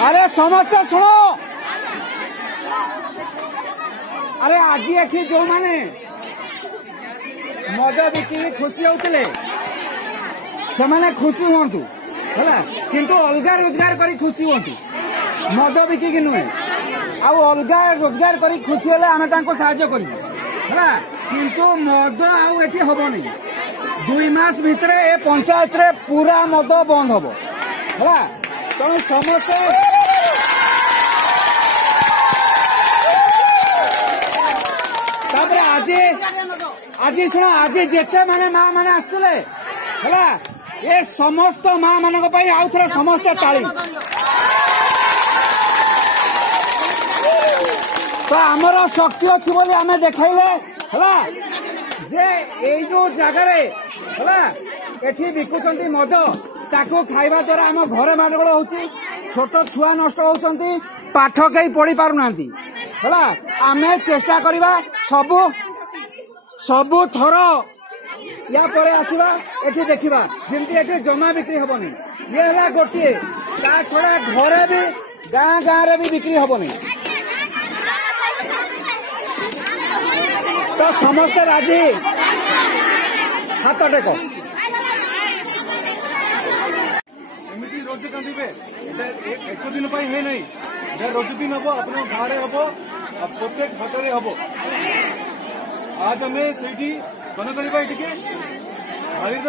अरे समस्त शुण अरे आज एठी जो माने मद बिकी खुशी होते से खुशी हूँ है किंतु अलग रोजगार करी खुशी हूँ मद बिकी नुहे अलग रोजगार करी खुशी हेले आमे तांको साहाय्य करिबु है किंतु मद आउ एठी हबनी 2 मास भितर ए पंचायत रे पूरा मद बंद हबो है तेणु समस्ते आज शुण आज जेते माने माँ माने आसुले है ये समस्त माँ मान आउ थे समस्ते ताली तो आमर शक्ति अच्छी बोली आम देखले है जे ये जो जगार है बिकुंट मद ताको खाइबा द्वारा आम घर माडगोल हो छोट छुआ नष्ट होती पाठ कई पढ़ी पारना है आम चेष्टा करवा सबु थर या परे आसवा एठी देखिबा जेमती एठी जमा बिक्री हबनी ये है गोटे ता छड़ा घरे भी गाँ गाँ रे भी बिक्री हबनी तो समस्त राजी हाथ टेक एमती रोज कांदिबे एक दिन पाई है नहीं रोज दिन हम अपना गाँव हम प्रत्येक घाटे हम आज हमें से कन कर